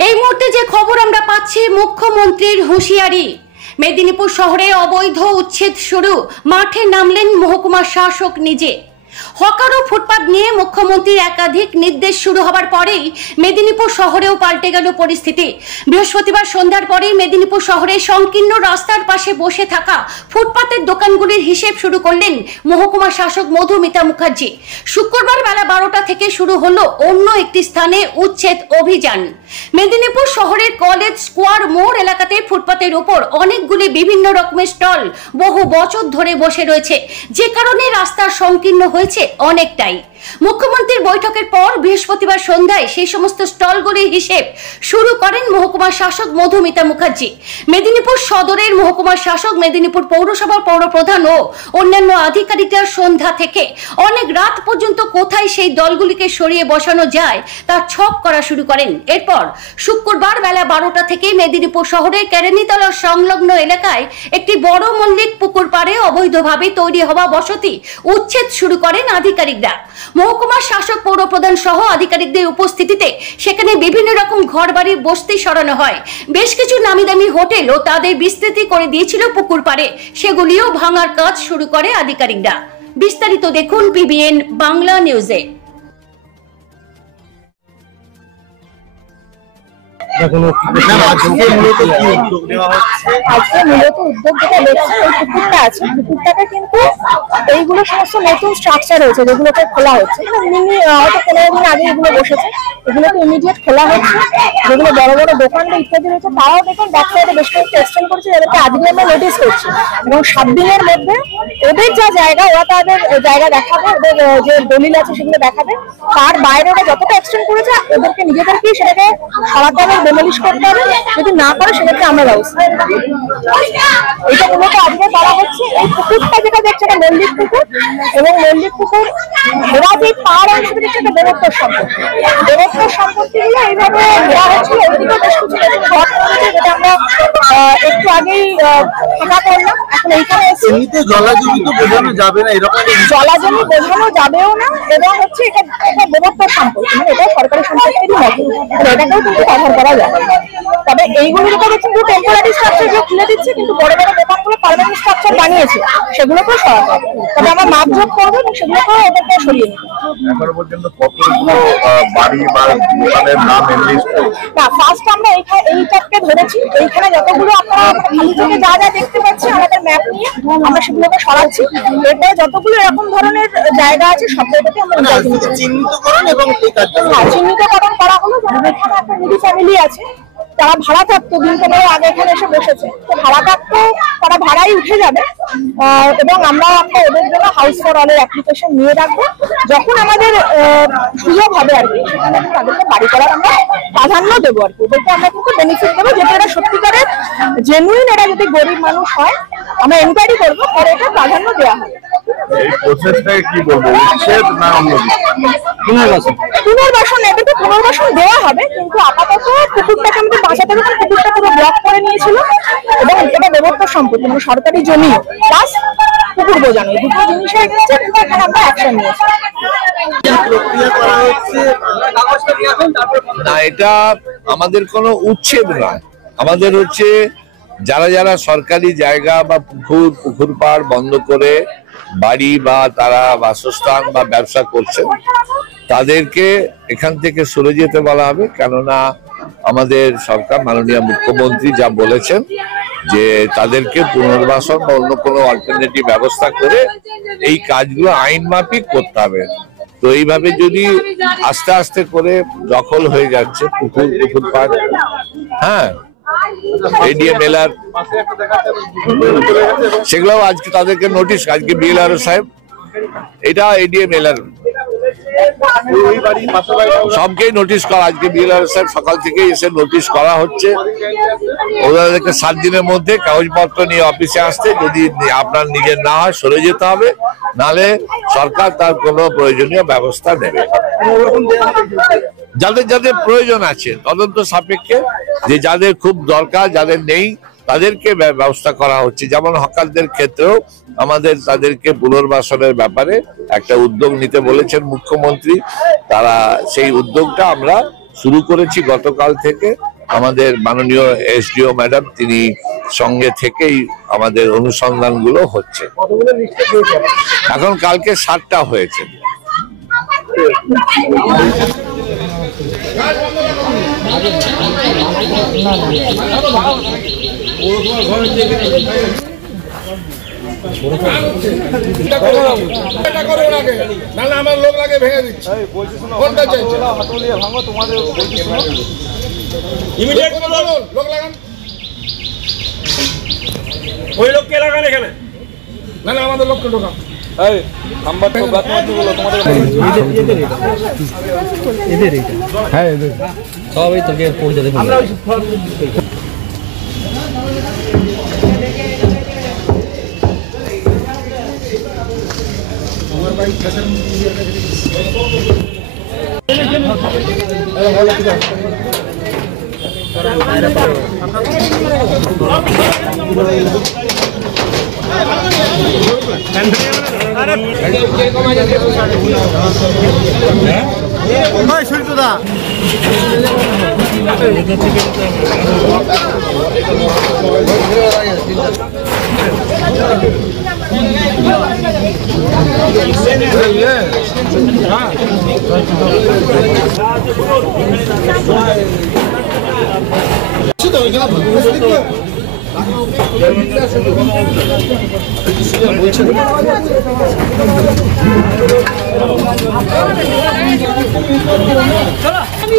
এই মুহূর্তে যে খবর আমরা পাচ্ছি, মুখ্যমন্ত্রীর হুঁশিয়ারি। মেদিনীপুর শহরে অবৈধ উচ্ছেদ শুরু, মাঠে নামলেন মহকুমা শাসক নিজে। হকার ও ফুটপাত নিয়ে মুখ্যমন্ত্রীর একাধিক নির্দেশ শুরু হবার পরেই মেদিনীপুর শহরেও পাল্টে গেল পরিস্থিতি। বৃহস্পতিবার সন্ধ্যার পরেই মেদিনীপুর শহরে সংকীর্ণ রাস্তার পাশে বসে থাকা ফুটপাতের দোকানগুলির হিসেব শুরু করলেন মহকুমা শাসক মধুমিতা মুখার্জি। শুক্রবার বেলা 12টা থেকে শুরু হলো অন্য একটি স্থানে উচ্ছেদ অভিযান। মেদিনীপুর শহরের কলেজ স্কোয়ার মোড় এলাকাতে ফুটপাতের উপর অনেকগুলি বিভিন্ন রকমের স্টল বহু বছর ধরে বসে রয়েছে, যে কারণে রাস্তা সংকীর্ণ হয়েছে অনেকটাই। মুখ্যমন্ত্রীর বৈঠকের পর বৃহস্পতিবার সন্ধ্যায় সেই সমস্ত স্টলগুলির হিসেব শুরু করেন মহকুমা শাসক মধুমিতা মুখার্জি। মেদিনীপুর সদরের মহকুমা শাসক, মেদিনীপুর পৌরসভার পৌরপ্রধান ও অন্যান্য আধিকারিকরা সন্ধ্যা থেকে অনেক রাত পর্যন্ত কোথায় সেই দলগুলিকে সরিয়ে বসানো যায় তার ছক করা শুরু করেন। এরপর শুক্রবার বেলা 12টা থেকে মেদিনীপুর শহরের কেরানীতলা সংলগ্ন এলাকায় একটি বড় মল্লিক পুকুর পাড়ে অবৈধভাবে তৈরি হওয়া বসতি উচ্ছেদ শুরু করেন আধিকারিকরা। মহকুমা শাসক, পৌরপ্রধান সহ আধিকারিকদের উপস্থিতিতে সেখানে বিভিন্ন রকম ঘরবাড়ি বস্তি সরানো হয়। বেশ কিছু নামি দামি হোটেল ও তাদের বিস্তৃতি করে দিয়েছিল পুকুর পাড়ে, সেগুলিও ভাঙার কাজ শুরু করে আধিকারিকরা। বিস্তারিত দেখুন পিবিএন বাংলা নিউজে। আজকে মূলত উদ্যোগ যেটা দেখছেন, ওই পুকুরটা আছে, পুকুরটাকে কিন্তু এইগুলো সমস্ত নতুন স্ট্রাকচার হয়েছে যেগুলোকে খোলা হচ্ছে। হয়তো 15 দিন আগে এগুলো বসেছে, এগুলোকে ইমিডিয়েট খোলা হচ্ছে। যেগুলো বড় বড় দোকান বা ইত্যাদি রয়েছে তারাও দেখুন ব্যাক সাইডে বেশ কয়েকটা এক্সটেন্ড করেছে, যাদেরকে আজকে আমরা নোটিস করছি। এবং 7 দিনের মধ্যে ওদের যা জায়গা, ওরা তাদের জায়গা দেখাবে, ওদের যে দলিল আছে সেগুলো দেখাবে। তার বাইরে ওরা যতটা এক্সটেন্ড করেছে ওদেরকে নিজেদেরকেই সেটাকে সরাতে হবে, ডেমলিশ করতে হবে। যদি না করে সেক্ষেত্রে আমরা ব্যবস্থা। এটা মূলত আজকে করা হচ্ছে। এই পুকুরটা যেটা দেখছে এটা মল্লিক পুকুর, এবং মল্লিক পুকুর ঘোরা যে পাড় অংশ দেখছে এটা দেবত্বর সম্পত্তি। দেবত্বর সম্পত্তিগুলো এইভাবে ঘোরা হচ্ছিল। ওইদিকে বেশ কিছু ঘর করেছে, যেটা আমরা একটু আগেই ফাঁকা করলাম। এখন এইখানে এসে জলাজমি তো বোঝানো যাবে না, এরকম জলাজমি বোঝানো যাবেও না, এবং হচ্ছে এটা দেবত্বর সম্পত্তি, মানে এটা সরকারি সম্পত্তিরই মতো, এটাকেও কিন্তু কভার করা যায়। তবে এইগুলোর উপরে কিন্তু টেম্পোরারি স্ট্রাকচার গুলো খুলে দিচ্ছে, কিন্তু বড় বড় দোকানগুলো পার্মানেন্ট স্ট্রাকচার বানিয়েছে, সেগুলোকেও সরাতে হবে। তবে আমরা মাপজোক করবো এবং সেগুলোকেও ওদেরকে সরিয়ে নিই। এখনো পর্যন্ত কতগুলো বাড়ি বা দোকানের নাম না, ফার্স্ট আমরা এইটাকে ধরেছি। এইখানে যতগুলো আপনারা খালি থেকে যা যা দেখতে পাচ্ছি আমাদের ম্যাপ নিয়ে আমরা সেগুলোকে সরাচ্ছি। এরপরে যতগুলো এরকম ধরনের জায়গা আছে সব জায়গাতে আমরা চিহ্নিতকরণ এবং চিহ্নিতকরণ করা হলো। যেমন এখানে একটা নিডি ফ্যামিলি আছে, তারা ভাড়া থাকতো, দিন 15 আগে এখানে এসে বসেছে, তো ভাড়া থাকতো, তারা ভাড়াই উঠে যাবে। এবং আমরা ওদের জন্য হাউস ফর অলের অ্যাপ্লিকেশন নিয়ে রাখবো। যখন আমাদের সুযোগ হবে আর কি, সেখানে তাদেরকে বাড়ি করার আমরা প্রাধান্য দেবো আর কি। ওদেরকে আমরা কিন্তু বেনিফিট দেবো, যেটা এরা সত্যিকারের জেনুইন, এরা যদি গরিব মানুষ হয় আমরা এনকোয়ারি করবো, পরে এটা প্রাধান্য দেওয়া হবে। পুনর্বাসন, এটাকে পুনর্বাসন দেওয়া হবে, কিন্তু আপাতত পুকুরটাকে আমাদের বাঁচাতে হবে। পুকুরটা পুরো ব্লক করে নিয়েছিল, এবং এটা দেবত্বর সম্পত্তি, মানে সরকারি জমি প্লাস পুকুর বোঝানো, দুটো জিনিসের ক্ষেত্রে কিন্তু এখানে আমরা অ্যাকশন নিয়েছি। না, এটা আমাদের কোনো উচ্ছেদ নয়। আমাদের হচ্ছে যারা যারা সরকারি জায়গা বা পুকুর পাড় বন্ধ করে বাড়ি বা তারা বাসস্থান বা ব্যবসা করছেন, তাদেরকে এখান থেকে সরে যেতে বলা হবে। কেননা আমাদের সরকার, মাননীয় মুখ্যমন্ত্রী যা বলেছেন যে তাদেরকে পুনর্বাসন বা অন্য কোনো অল্টারনেটিভ ব্যবস্থা করে এই কাজগুলো আইন মাফিক করতে হবে। তো এইভাবে যদি আস্তে আস্তে করে দখল হয়ে যাচ্ছে পুকুর পাড়, হ্যাঁ, এডিএম এলার, সেগুলো আজকে তাদেরকে নোটিশ, আজকে বিএলআরও সাহেব, এটা এডিএম এলার সবকেই নোটিশ করা, আজকে বিএলআরও সাহেব সকাল থেকে এসে নোটিশ করা হচ্ছে। ওদেরকে 7 দিনের মধ্যে কাগজপত্র নিয়ে অফিসে আসতে, যদি আপনার নিজের না হয় সরে যেতে হবে, নালে সরকার তার কোনো প্রয়োজনীয় ব্যবস্থা নেবে। যাদের যাদের প্রয়োজন আছে তদন্ত সাপেক্ষে, যে যাদের খুব দরকার, যাদের নেই তাদেরকে ব্যবস্থা করা হচ্ছে। যেমন হকারদের ক্ষেত্রেও আমাদের তাদেরকে পুনর্বাসনের ব্যাপারে একটা উদ্যোগ নিতে বলেছেন মুখ্যমন্ত্রী, তারা সেই উদ্যোগটা আমরা শুরু করেছি গতকাল থেকে। আমাদের মাননীয় এসডিও ম্যাডাম তিনি সঙ্গে থেকেই আমাদের অনুসন্ধানগুলো হচ্ছে। এখন কালকে 7টা হয়েছে। আমার লোক লাগে ভেঙে দিচ্ছে লোক লাগান ওই লোককে লাগান এখানে না না আমাদের লোককে ঢোকান সবাই তোকে পৌঁছাতে আমি